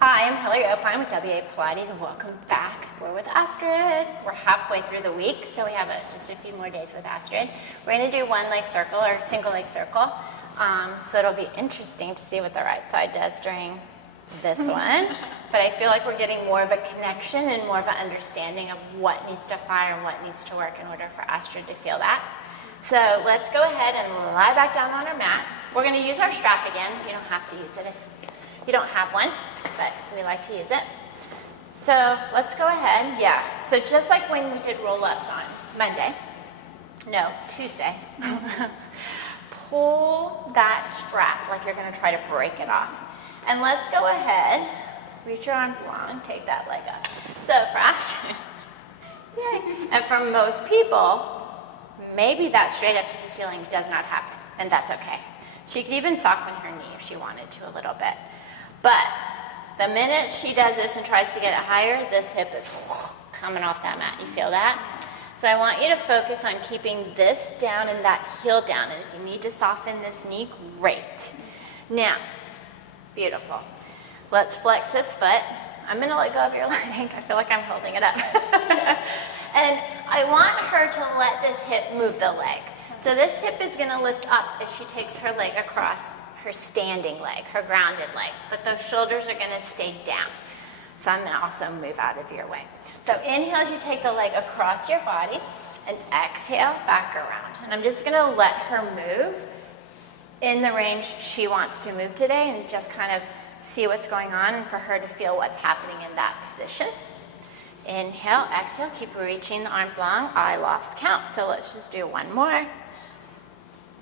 Hi, I'm Hillary Opine with WA Pilates and welcome back. We're with Astrid. We're halfway through the week, so we have just a few more days with Astrid. We're going to do one leg circle or single leg circle. So it'll be interesting to see what the right side does during this one. But I feel like we're getting more of a connection and more of an understanding of what needs to fire and what needs to work in order for Astrid to feel that. So let's go ahead and lie back down on our mat. We're going to use our strap again. You don't have to use it if you don't have one, but we like to use it. So let's go ahead, yeah. So just like when we did roll-ups on Tuesday, pull that strap like you're gonna try to break it off. And let's go ahead, reach your arms long, take that leg up. So for Astrid, yay. And for most people, maybe that straight up to the ceiling does not happen, and that's okay. She could even soften her knee if she wanted to a little bit. But the minute she does this and tries to get it higher, this hip is coming off that mat. You feel that? So I want you to focus on keeping this down and that heel down. And if you need to soften this knee, great. Now, beautiful. Let's flex this foot. I'm going to let go of your leg. I feel like I'm holding it up. And I want her to let this hip move the leg. So this hip is going to lift up as she takes her leg across her standing leg, her grounded leg, but those shoulders are going to stay down. So I'm going to also move out of your way. So inhale as you take the leg across your body, and exhale back around. And I'm just going to let her move in the range she wants to move today and just kind of see what's going on and for her to feel what's happening in that position. Inhale, exhale, keep reaching the arms long. I lost count, so let's just do one more.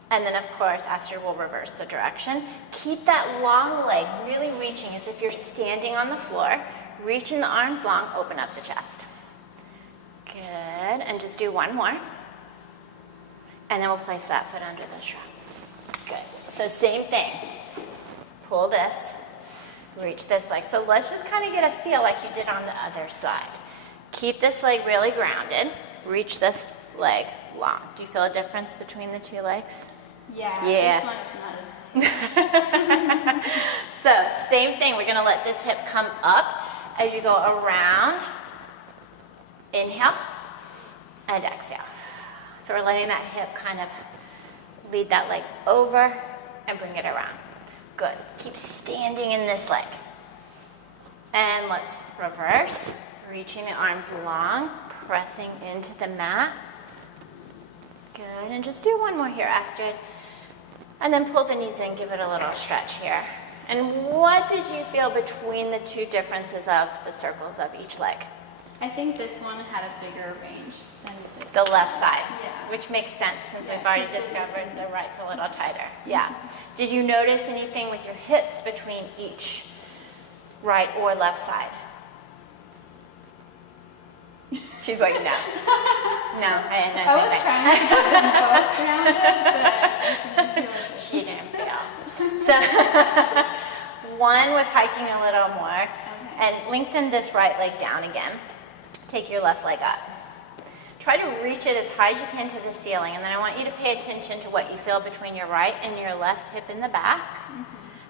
And then, of course, Astrid will reverse the direction. Keep that long leg really reaching as if you're standing on the floor. Reaching the arms long, open up the chest. Good, and just do one more. And then we'll place that foot under the strap. Good, so same thing. Pull this, reach this leg. So let's just kind of get a feel like you did on the other side. Keep this leg really grounded. Reach this leg long. Do you feel a difference between the two legs? Yeah. This one is not as... So same thing, we're going to let this hip come up as you go around. Inhale and exhale. So we're letting that hip kind of lead that leg over and bring it around. Good. Keep standing in this leg. And let's reverse, reaching the arms long, pressing into the mat. Good, and just do one more here, Astrid. And then pull the knees in, give it a little stretch here. And what did you feel between the two differences of the circles of each leg? I think this one had a bigger range than this. The left side, yeah. Which makes sense since we've already discovered the right's a little tighter. Yeah. Did you notice anything with your hips between each right or left side? She's like, no. No, I was trying to put them both grounded, but I didn't feel it. She didn't feel. So one was hiking a little more, and lengthen this right leg down again. Take your left leg up. Try to reach it as high as you can to the ceiling, and then I want you to pay attention to what you feel between your right and your left hip in the back,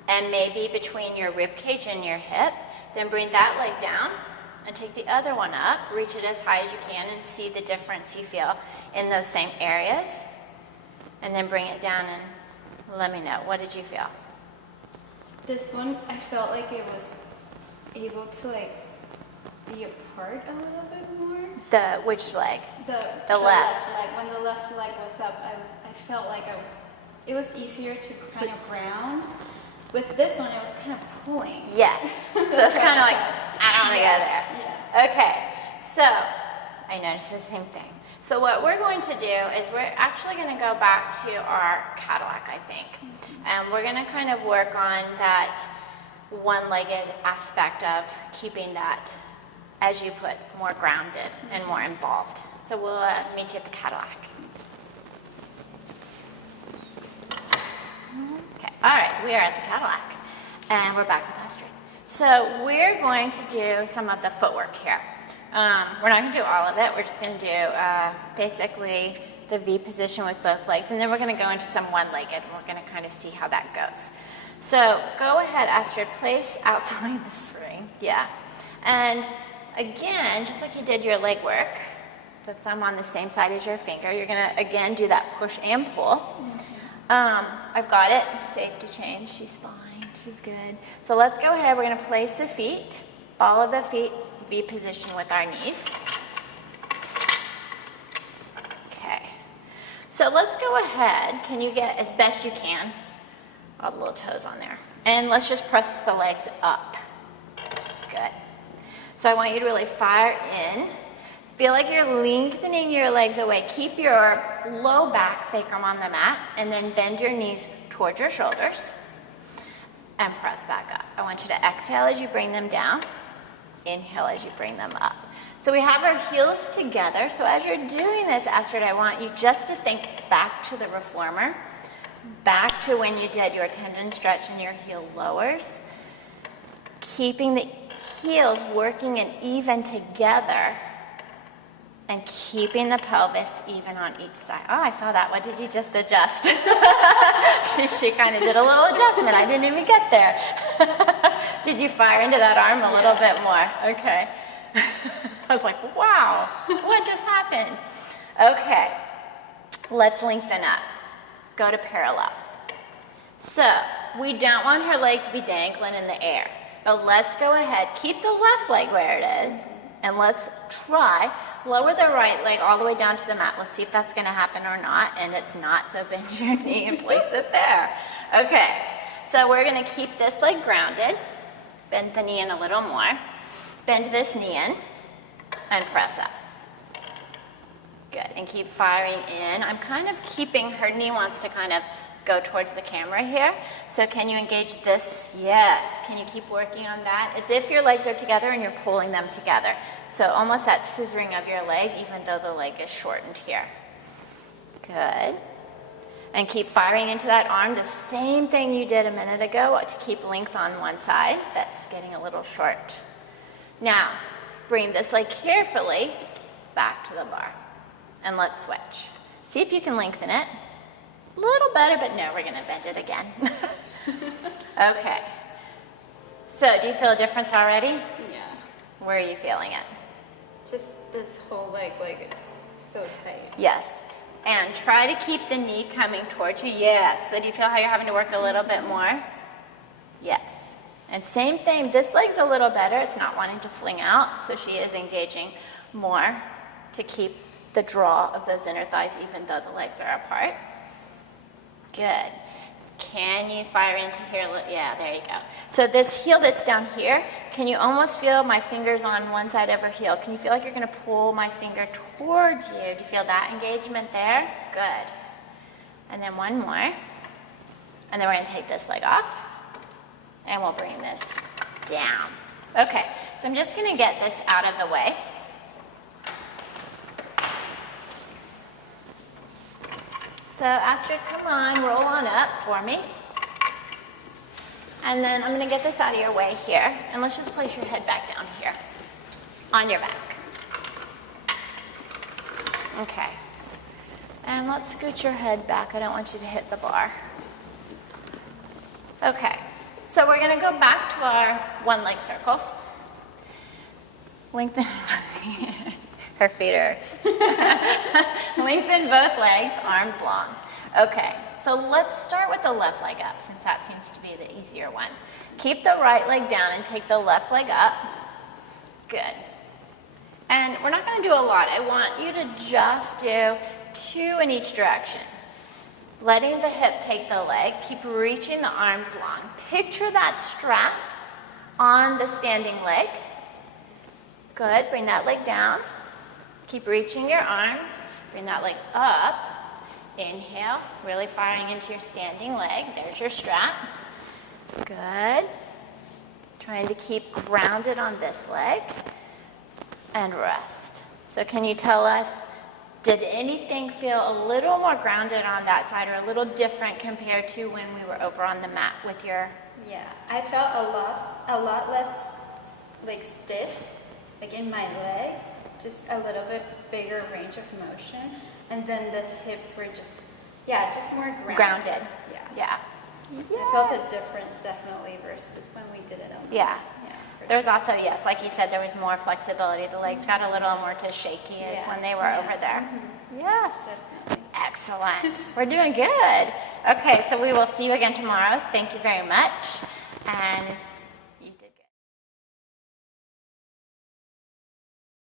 and maybe between your rib cage and your hip. Then bring that leg down. And take the other one up, reach it as high as you can and see the difference you feel in those same areas. And then bring it down and let me know. What did you feel? This one, I felt like it was able to be apart a little bit more. Which leg? The left leg. When the left leg was up, I felt like it was easier to kind of ground. With this one, it was kind of pulling. Yes. So it's kind of like, I don't want to go there. Yeah. Okay. So I noticed the same thing. So what we're going to do is we're actually going to go back to our Cadillac, I think. And we're going to kind of work on that one-legged aspect of keeping that, as you put, more grounded and more involved. So we'll meet you at the Cadillac. Okay, all right, we are at the Cadillac, and we're back with Astrid. So we're going to do some of the footwork here. We're not going to do all of it. We're just going to do basically the V position with both legs, and then we're gonna go into some one-legged, and we're gonna kind of see how that goes. So go ahead, Astrid, place outside the spring, yeah. And again, just like you did your leg work, the thumb on the same side as your finger, you're gonna, again, do that push and pull. I've got it, safe to change, she's fine, she's good. So let's go ahead, we're gonna place the feet, ball of the feet, V position with our knees. Okay, so let's go ahead, can you get, as best you can, all the little toes on there. And let's just press the legs up. Good. So I want you to really fire in. Feel like you're lengthening your legs away. Keep your low back sacrum on the mat, and then bend your knees towards your shoulders and press back up. I want you to exhale as you bring them down. Inhale as you bring them up. So we have our heels together. So as you're doing this, Astrid, I want you just to think back to the reformer, back to when you did your tendon stretch and your heel lowers, keeping the heels working and even together, and keeping the pelvis even on each side. Oh, I saw that. What did you just adjust? She kind of did a little adjustment. I didn't even get there. Did you fire into that arm a little bit more? Okay. I was like, wow, what just happened? Okay, let's lengthen up. Go to parallel. So we don't want her leg to be dangling in the air, but let's go ahead, keep the left leg where it is, and let's try, lower the right leg all the way down to the mat. Let's see if that's gonna happen or not, and it's not, so bend your knee and place it there. Okay, so we're gonna keep this leg grounded, bend the knee in a little more, bend this knee in, and press up. Good, and keep firing in. I'm kind of keeping, her knee wants to kind of go towards the camera here. So can you engage this? Yes. Can you keep working on that? As if your legs are together and you're pulling them together. So almost that scissoring of your leg, even though the leg is shortened here. Good. And keep firing into that arm. The same thing you did a minute ago to keep length on one side. That's getting a little short. Now, bring this leg carefully back to the bar. And let's switch. See if you can lengthen it. A little better, but no, we're gonna bend it again. Okay. So, do you feel a difference already? Yeah. Where are you feeling it? Just this whole leg, like it's so tight. Yes. And try to keep the knee coming towards you. Yes. So, do you feel how you're having to work a little bit more? Yes. And same thing, this leg's a little better. It's not wanting to fling out, so she is engaging more to keep the draw of those inner thighs even though the legs are apart. Good. Can you fire into here? Yeah, there you go. So this heel that's down here, can you almost feel my fingers on one side of her heel? Can you feel like you're going to pull my finger towards you? Do you feel that engagement there? Good. And then one more. And then we're going to take this leg off. And we'll bring this down. Okay, so I'm just going to get this out of the way. So Astrid, come on, roll on up for me. And then I'm gonna get this out of your way here. And let's just place your head back down here, on your back. Okay. And let's scoot your head back. I don't want you to hit the bar. Okay, so we're gonna go back to our one leg circles. Lengthen. Her feet are. Lengthen both legs, arms long. Okay, so let's start with the left leg up since that seems to be the easier one. Keep the right leg down and take the left leg up. Good. And we're not going to do a lot. I want you to just do 2 in each direction. Letting the hip take the leg. Keep reaching the arms long. Picture that strap on the standing leg. Good. Bring that leg down. Keep reaching your arms. Bring that leg up. Inhale, really firing into your standing leg. There's your strap. Good. Trying to keep grounded on this leg. And rest. So can you tell us, did anything feel a little more grounded on that side or a little different compared to when we were over on the mat with your... Yeah, I felt a lot less like stiff, like in my legs. Just a little bit bigger range of motion, and then the hips were just more Grounded. Yeah. Yeah. I felt a difference definitely versus when we did it on. Yeah. For There's sure. also, yes, like you said, there was more flexibility. The legs got a little more to shaky as when they were over there. Yes. Definitely. Excellent. We're doing good. Okay, so we will see you again tomorrow. Thank you very much. And